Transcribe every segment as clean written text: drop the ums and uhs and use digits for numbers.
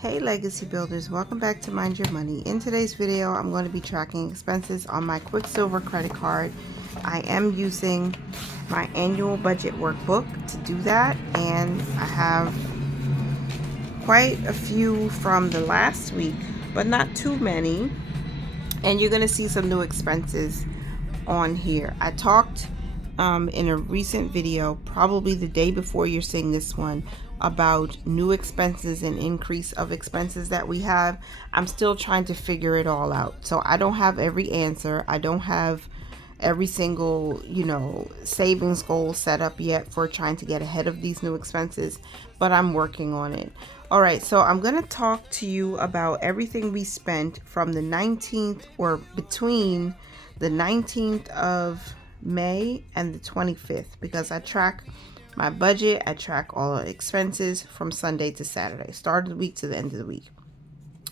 Hey Legacy Builders, welcome back to Mind Your Money. In today's video, I'm going to be tracking expenses on my Quicksilver credit card. I am using my annual budget workbook to do that, and I have quite a few from the last week, but not too many. And you're going to see some new expenses on here. I talked in a recent video, probably the day before you're seeing this one, about new expenses and increase of expenses that we have. I'm still trying to figure it all out. So I don't have every answer. I don't have every single, savings goal set up yet for trying to get ahead of these new expenses, but I'm working on it. All right, so I'm going to talk to you about everything we spent from the 19th or between the 19th of May and the 25th, because I track my budget. I track all the expenses from Sunday to Saturday, start of the week to the end of the week.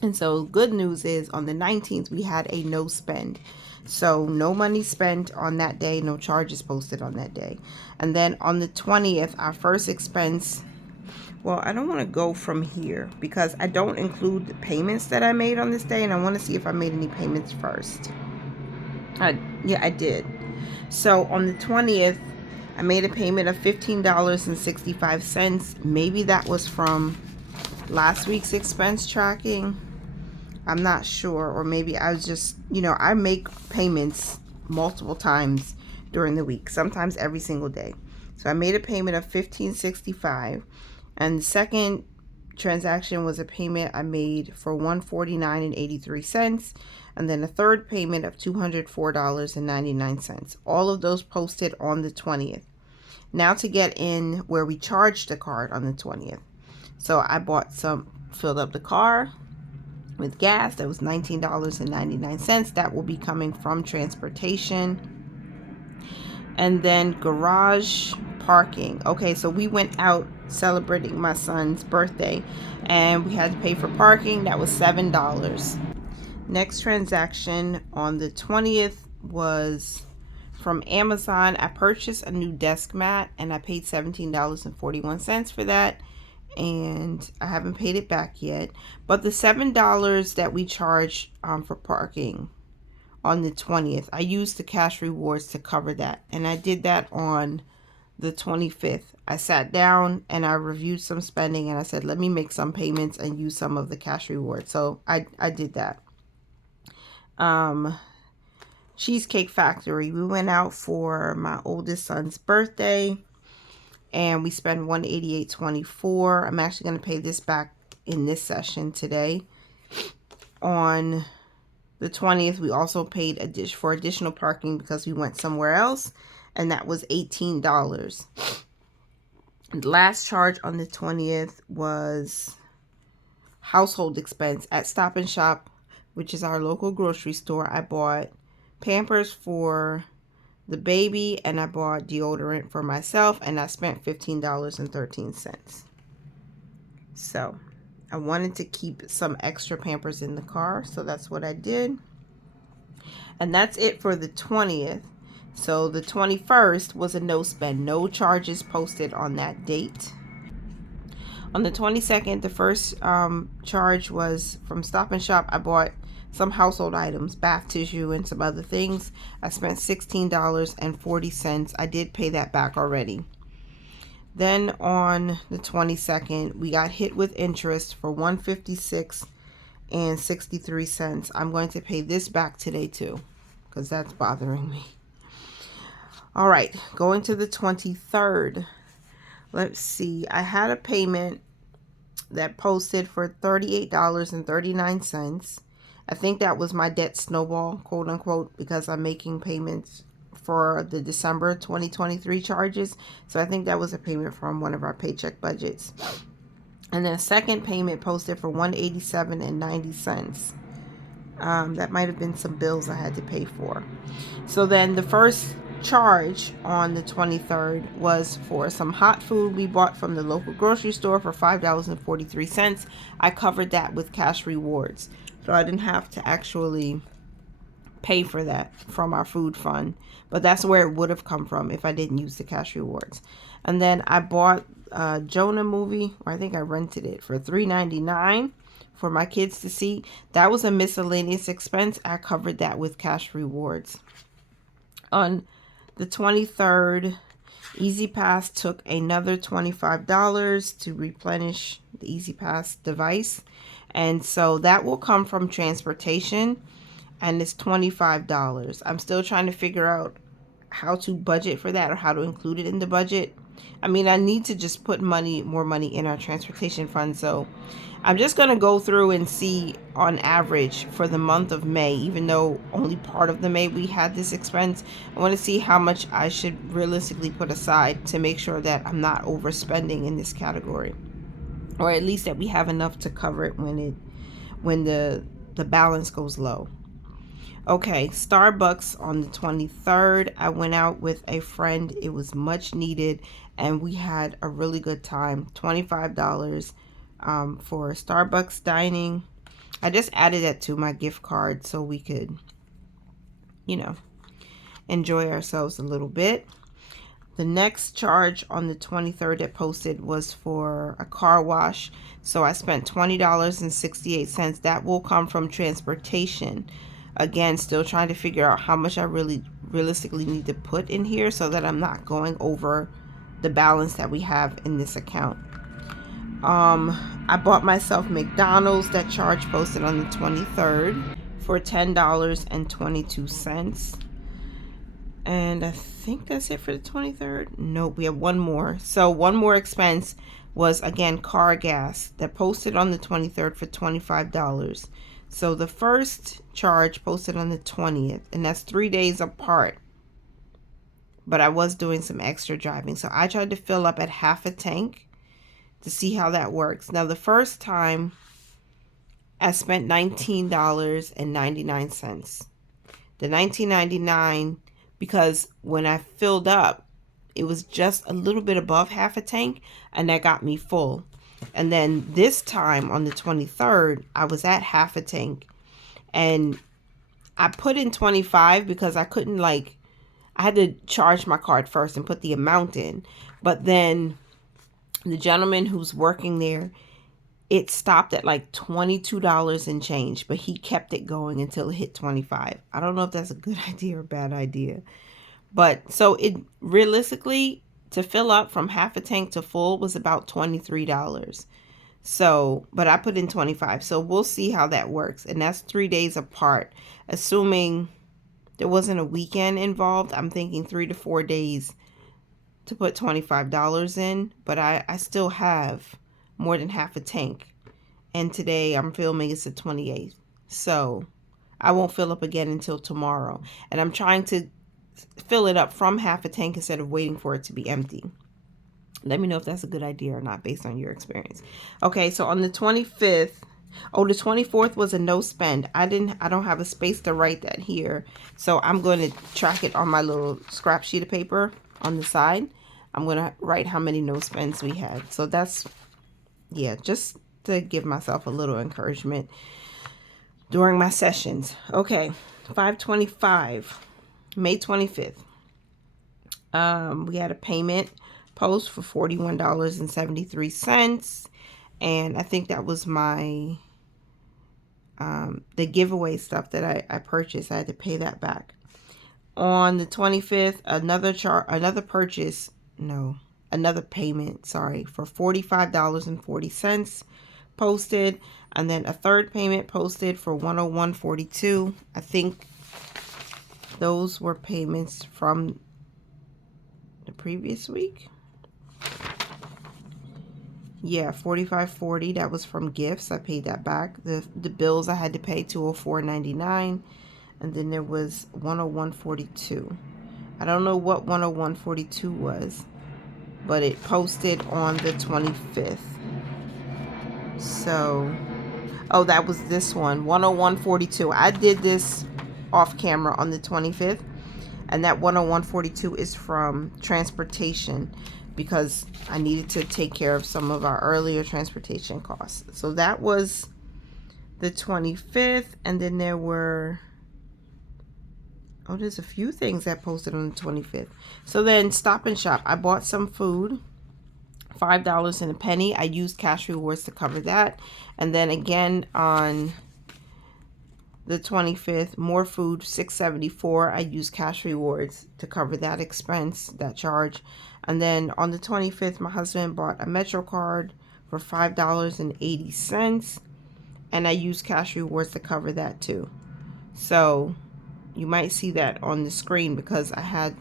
And so good news is on the 19th, we had a no spend. So no money spent on that day, no charges posted on that day. And then on the 20th, our first expense, well, I don't want to go from here because I don't include the payments that I made on this day, and I want to see if I made any payments first. Yeah, I did. So on the 20th, I made a payment of $15.65. Maybe that was from last week's expense tracking. I'm not sure. Or maybe I was just, I make payments multiple times during the week, sometimes every single day. So I made a payment of $15.65. And the second transaction was a payment I made for $149.83. And then a third payment of $204.99. All of those posted on the 20th. Now to get in where we charged the card on the 20th. So I filled up the car with gas. That was $19.99. That will be coming from transportation. And then garage parking. Okay, so we went out celebrating my son's birthday and we had to pay for parking. That was $7. Next transaction on the 20th was from Amazon. I purchased a new desk mat and I paid $17.41 for that, and I haven't paid it back yet. But the $7 that we charged for parking on the 20th, I used the cash rewards to cover that, and I did that on the 25th. I sat down and I reviewed some spending and I said, let me make some payments and use some of the cash rewards. So I did that. Cheesecake Factory. We went out for my oldest son's birthday and we spent $188.24. I'm actually going to pay this back in this session today. On the 20th, we also paid for additional parking because we went somewhere else, and that was $18. The last charge on the 20th was household expense at Stop and Shop, which is our local grocery store. I bought Pampers for the baby and I bought deodorant for myself, and I spent $15.13. So I wanted to keep some extra Pampers in the car, so that's what I did. And that's it for the 20th. So the 21st was a no spend, no charges posted on that date. On the 22nd, the first charge was from Stop and Shop. I bought some household items, bath tissue and some other things. I spent $16.40. I did pay that back already. Then on the 22nd, we got hit with interest for $156.63. I'm going to pay this back today too, because that's bothering me. All right, going to the 23rd. Let's see. I had a payment that posted for $38.39. I think that was my debt snowball, quote unquote, because I'm making payments for the December 2023 charges. So I think that was a payment from one of our paycheck budgets. And then a second payment posted for $187.90. That might have been some bills I had to pay for. So then the first charge on the 23rd was for some hot food we bought from the local grocery store for $5.43. I covered that with cash rewards, so I didn't have to actually pay for that from our food fund, but that's where it would have come from if I didn't use the cash rewards. And then I bought a Jonah movie, or I think I rented it for $3.99 for my kids to see. That was a miscellaneous expense. I covered that with cash rewards. On the 23rd, EasyPass took another $25 to replenish the EasyPass device. And so that will come from transportation, and it's $25. I'm still trying to figure out how to budget for that or how to include it in the budget. I mean, I need to just put more money in our transportation fund. So I'm just going to go through and see on average for the month of May, even though only part of the May we had this expense. I want to see how much I should realistically put aside to make sure that I'm not overspending in this category, or at least that we have enough to cover it when the balance goes low. Okay, Starbucks on the 23rd, I went out with a friend. It was much needed, and we had a really good time. $25 for Starbucks dining. I just added that to my gift card so we could, enjoy ourselves a little bit. The next charge on the 23rd that posted was for a car wash. So I spent $20.68. That will come from transportation. Again, still trying to figure out how much I realistically need to put in here so that I'm not going over the balance that we have in this account. I bought myself McDonald's. That charge posted on the 23rd for $10.22. And I think that's it for the 23rd. Nope, we have one more. So one more expense was, again, car gas that posted on the 23rd for $25. So the first charge posted on the 20th, and that's 3 days apart. But I was doing some extra driving. So I tried to fill up at half a tank to see how that works. Now, the first time I spent $19.99. The $19.99, because when I filled up, it was just a little bit above half a tank, and that got me full. And then this time on the 23rd, I was at half a tank, and I put in 25 because I couldn't, I had to charge my card first and put the amount in. But then the gentleman who's working there, it stopped at $22 and change, but he kept it going until it hit 25. I don't know if that's a good idea or a bad idea. But so it realistically, to fill up from half a tank to full was about $23. So, but I put in 25. So we'll see how that works. And that's 3 days apart. Assuming there wasn't a weekend involved, I'm thinking 3 to 4 days to put $25 in. But I still have more than half a tank. And today I'm filming, it's the 28th. So I won't fill up again until tomorrow. And I'm trying to fill it up from half a tank instead of waiting for it to be empty. Let me know if that's a good idea or not based on your experience. Okay, so on the 25th, the 24th was a no spend. I don't have a space to write that here. So I'm going to track it on my little scrap sheet of paper on the side. I'm going to write how many no spends we had. So that's, just to give myself a little encouragement during my sessions. Okay, 5/25. May 25th, we had a payment post for $41.73, and I think that was my the giveaway stuff that I purchased. I had to pay that back. On the 25th, another payment, for $45.40 posted, and then a third payment posted for $101.42. I think those were payments from the previous week. Yeah, $45.40. That was from gifts. I paid that back. The bills I had to pay, $204.99, and then there was $101.42. I don't know what $101.42 was, but it posted on the 25th. So, that was this one, $101.42. I did this off camera on the 25th, and that $101.42 is from transportation because I needed to take care of some of our earlier transportation costs. So that was the 25th, and then there were there's a few things that posted on the 25th. So then Stop and Shop, I bought some food $5 and a penny. I used cash rewards to cover that. And then again on the 25th, more food, $6.74. I used cash rewards to cover that expense, that charge. And then on the 25th, my husband bought a Metro card for $5.80. And I used cash rewards to cover that too. So you might see that on the screen because I had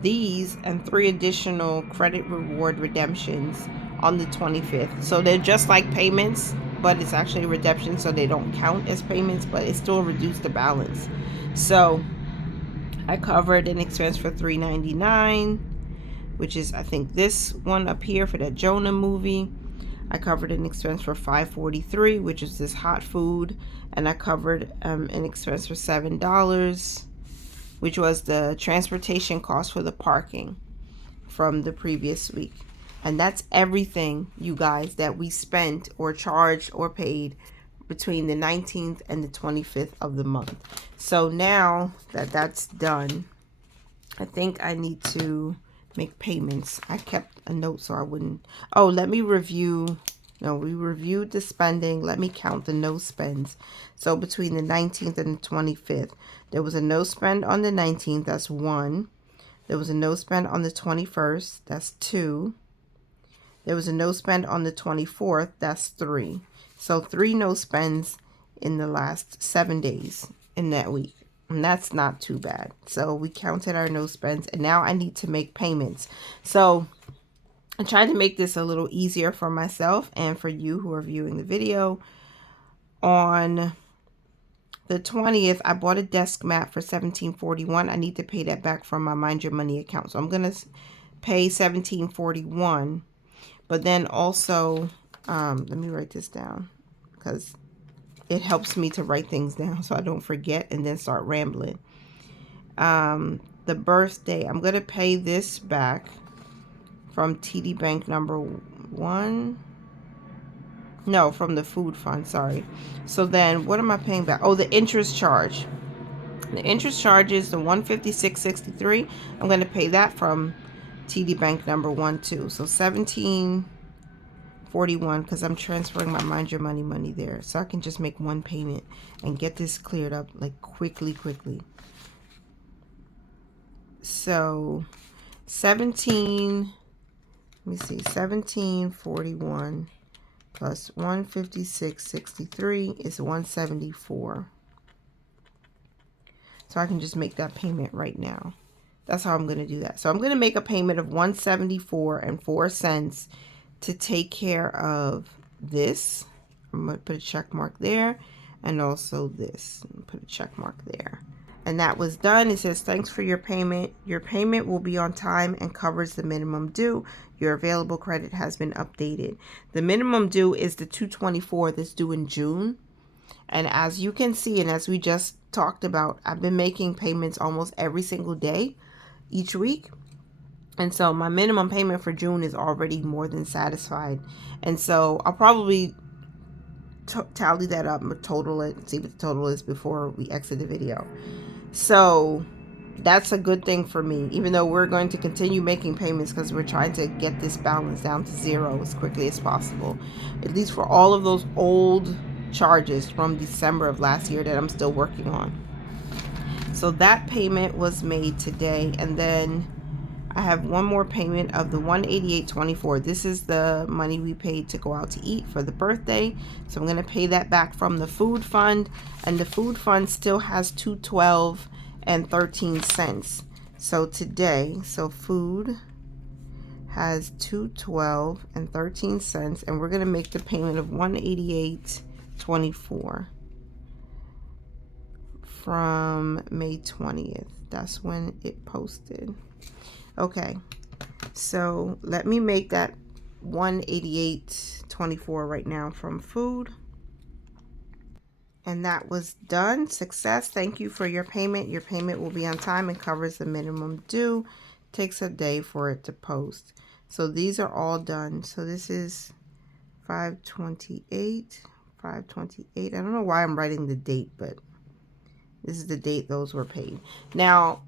these and 3 additional credit reward redemptions on the 25th. So they're just like payments, but it's actually a redemption, so they don't count as payments, but it still reduced the balance. So I covered an expense for $3.99, which is I think this one up here for that Jonah movie. I covered an expense for $5.43, which is this hot food, and I covered an expense for $7, which was the transportation cost for the parking from the previous week. And that's everything, you guys, that we spent or charged or paid between the 19th and the 25th of the month. So now that that's done, I think I need to make payments. I kept a note so I wouldn't. Oh, let me review. No, we reviewed the spending. Let me count the no spends. So between the 19th and the 25th, there was a no spend on the 19th. That's 1. There was a no spend on the 21st. That's 2. There was a no spend on the 24th. That's 3. So 3 no spends in the last 7 days in that week. And that's not too bad. So we counted our no spends, and now I need to make payments. So I tried to make this a little easier for myself and for you who are viewing the video. On the 20th, I bought a desk mat for $17.41. I need to pay that back from my Mind Your Money account. So I'm going to pay $17.41. But then also, let me write this down because it helps me to write things down so I don't forget and then start rambling. The birthday, I'm going to pay this back from TD Bank number 1. No, from the food fund, sorry. So then what am I paying back? Oh, the interest charge. The interest charge is the $156.63. I'm going to pay that from TD Bank number 1 too. So $17.41 because I'm transferring my Mind Your Money money there. So I can just make one payment and get this cleared up like quickly. So 1741 plus 156.63 is 174. So I can just make that payment right now. That's how I'm going to do that. So I'm going to make a payment of $174.04 to take care of this. I'm going to put a check mark there, and also this. Put a check mark there. And that was done. It says, thanks for your payment. Your payment will be on time and covers the minimum due. Your available credit has been updated. The minimum due is the $224 that's due in June. And as you can see, and as we just talked about, I've been making payments almost every single day each week. And so my minimum payment for June is already more than satisfied. And so I'll probably tally that up, total it, see what the total is before we exit the video. So that's a good thing for me, even though we're going to continue making payments because we're trying to get this balance down to 0 as quickly as possible, at least for all of those old charges from December of last year that I'm still working on. So that payment was made today, and then I have one more payment of the $188.24. This is the money we paid to go out to eat for the birthday. So I'm going to pay that back from the food fund, and the food fund still has $212.13. So today, so food has $212.13, and we're going to make the payment of $188.24 from May 20th. That's when it posted. Okay, so let me make that $188.24 right now from food. And that was done. Success. Thank you for your payment. Your payment will be on time and covers the minimum due. Takes a day for it to post. So these are all done. So this is 5/28. 5/28. I don't know why I'm writing the date, but this is the date those were paid. Now,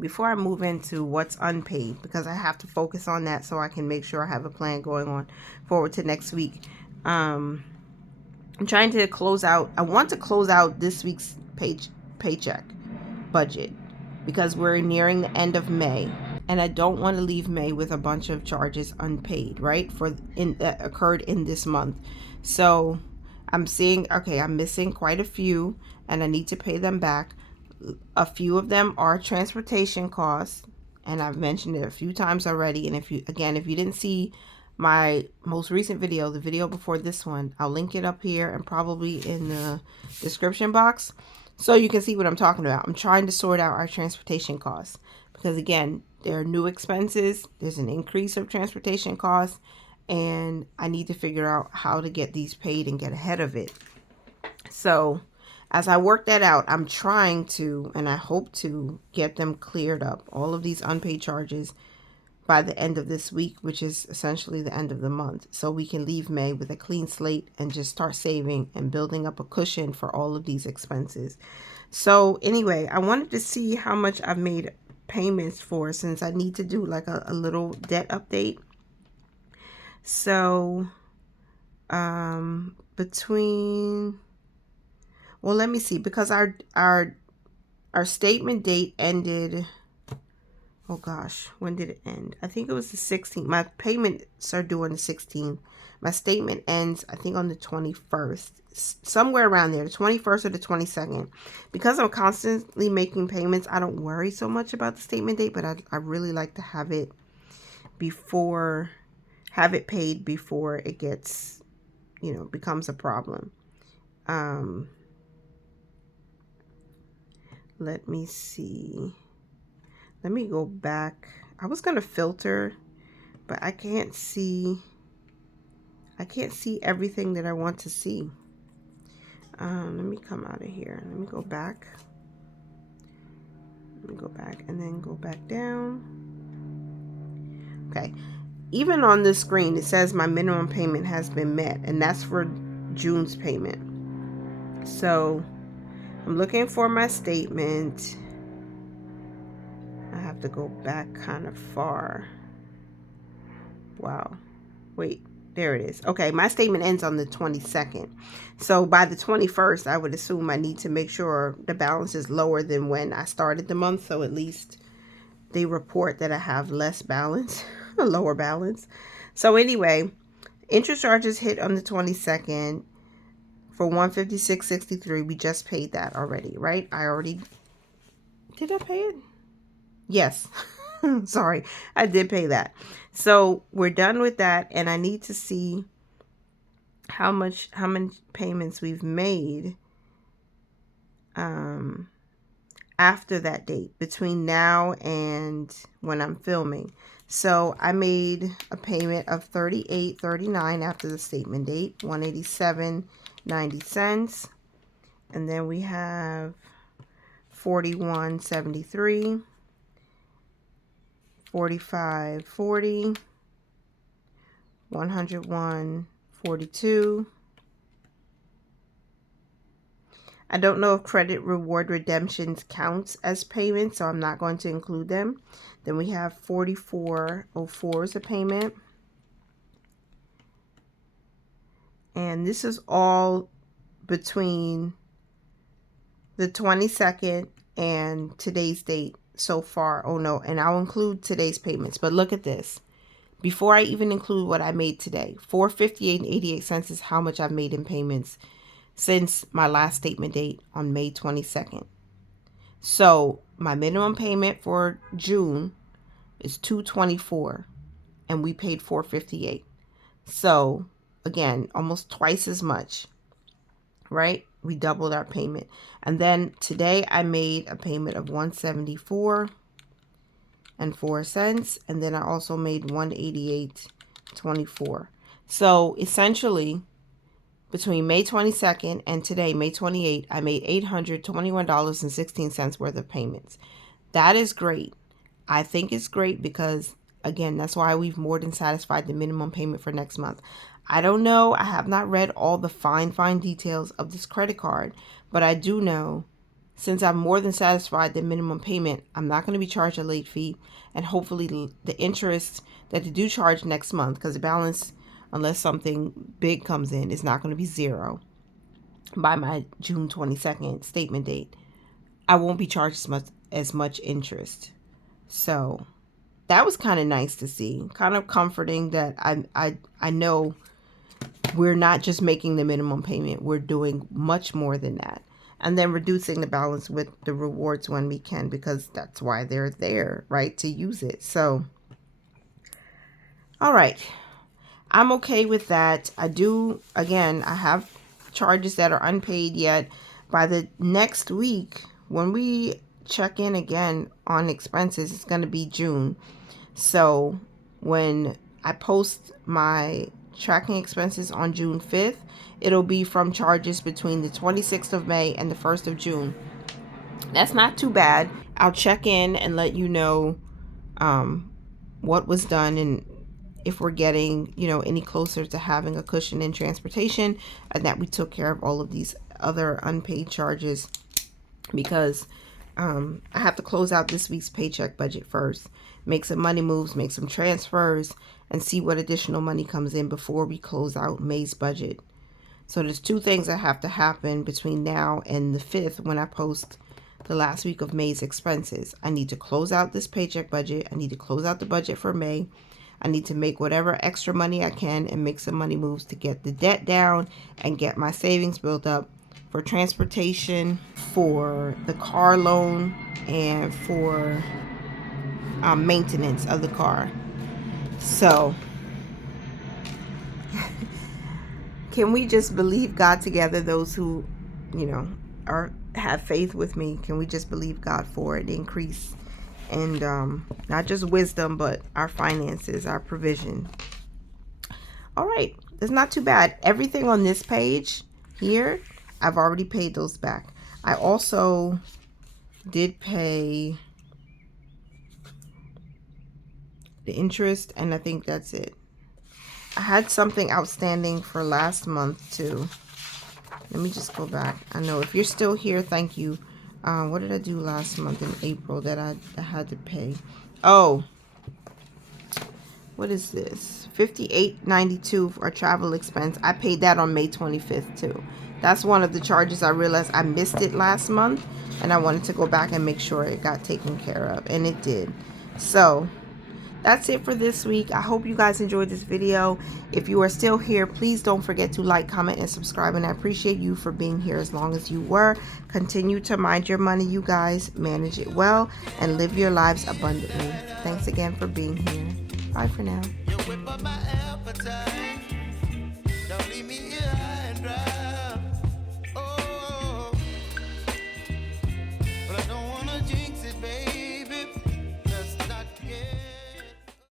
before I move into what's unpaid, because I have to focus on that so I can make sure I have a plan going on forward to next week. I'm trying to close out. I want to close out this week's paycheck budget because we're nearing the end of May, and I don't want to leave May with a bunch of charges unpaid, right? That occurred in this month. So I'm seeing, okay, I'm missing quite a few and I need to pay them back. A few of them are transportation costs, and I've mentioned it a few times already. And if you didn't see my most recent video, the video before this one, I'll link it up here and probably in the description box so you can see what I'm talking about. I'm trying to sort out our transportation costs because, again, there are new expenses. There's an increase of transportation costs, and I need to figure out how to get these paid and get ahead of it. So as I work that out, I'm trying to, and I hope to, get them cleared up, all of these unpaid charges, by the end of this week, which is essentially the end of the month, so we can leave May with a clean slate and just start saving and building up a cushion for all of these expenses. So anyway, I wanted to see how much I've made payments for, since I need to do like a little debt update. So between, well, let me see, because our statement date ended, oh gosh, when did it end? I think it was the 16th. My payments are due on the 16th. My statement ends, I think, on the 21st. Somewhere around there, the 21st or the 22nd. Because I'm constantly making payments, I don't worry so much about the statement date, but I really like to have it paid before it gets, becomes a problem. Let me see. Let me go back. I was going to filter, but I can't see everything that I want to see. Let me come out of here. Let me go back. Let me go back and then go back down. Okay. Even on this screen, it says my minimum payment has been met, and that's for June's payment. So I'm looking for my statement. I have to go back kind of far. Wow. Wait, there it is. Okay, my statement ends on the 22nd. So by the 21st, I would assume I need to make sure the balance is lower than when I started the month. So at least they report that I have less balance, a lower balance. So anyway, interest charges hit on the 22nd for $156.63. We just paid that already, right? Did I pay it? Yes. Sorry, I did pay that. So we're done with that, and I need to see how many payments we've made after that date, between now and when I'm filming. So I made a payment of $38.39 after the statement date, $187.90, and then we have $41.73. $45.40, $101.42. I don't know if credit reward redemptions counts as payments, so I'm not going to include them. Then we have $44.04 as a payment. And this is all between the 22nd and today's date so far. Oh no, and I'll include today's payments, but look at this. Before I even include what I made today, $458.88 is how much I've made in payments since my last statement date on May 22nd. So my minimum payment for June is $224, and we paid $458. So again, almost twice as much, right? We doubled our payment. And then today I made a payment of $174.04, and then I also made $188.24. So essentially, between May 22nd and today, May 28th, I made $821.16 worth of payments. That is great. I think it's great because, again, that's why we've more than satisfied the minimum payment for next month. I don't know. I have not read all the fine details of this credit card, but I do know since I'm more than satisfied the minimum payment, I'm not going to be charged a late fee. And hopefully the interest that they do charge next month, because the balance, unless something big comes in, is not going to be zero by my June 22nd statement date. I won't be charged as much interest. So that was kind of nice to see, kind of comforting that I know we're not just making the minimum payment, we're doing much more than that. And then reducing the balance with the rewards when we can, because that's why they're there, right? To use it. So, all right. I'm okay with that. I have charges that are unpaid yet. By the next week, when we check in again on expenses, it's going to be June. So when I post my tracking expenses on June 5th, it'll be from charges between the 26th of May and the 1st of June. That's not too bad. I'll check in and let you know what was done and if we're getting, any closer to having a cushion in transportation, and that we took care of all of these other unpaid charges, because I have to close out this week's paycheck budget first, make some money moves, make some transfers, and see what additional money comes in before we close out May's budget. So there's two things that have to happen between now and the 5th when I post the last week of May's expenses. I need to close out this paycheck budget. I need to close out the budget for May. I need to make whatever extra money I can and make some money moves to get the debt down and get my savings built up for transportation, for the car loan, and for maintenance of the car. So can we just believe God together, those who, have faith with me? Can we just believe God for an increase? And not just wisdom, but our finances, our provision. All right. It's not too bad. Everything on this page here, I've already paid those back. I also did pay the interest, and I think that's it. I had something outstanding for last month too. Let me just go back. I know if you're still here, thank you. What did I do last month in April that I had to pay? Oh, what is this? $58.92 for a travel expense. I paid that on May 25th too. That's one of the charges I realized I missed it last month, and I wanted to go back and make sure it got taken care of, and it did. So that's it for this week. I hope you guys enjoyed this video. If you are still here, please don't forget to like, comment, and subscribe. And I appreciate you for being here as long as you were. Continue to mind your money, you guys. Manage it well and live your lives abundantly. Thanks again for being here. Bye for now.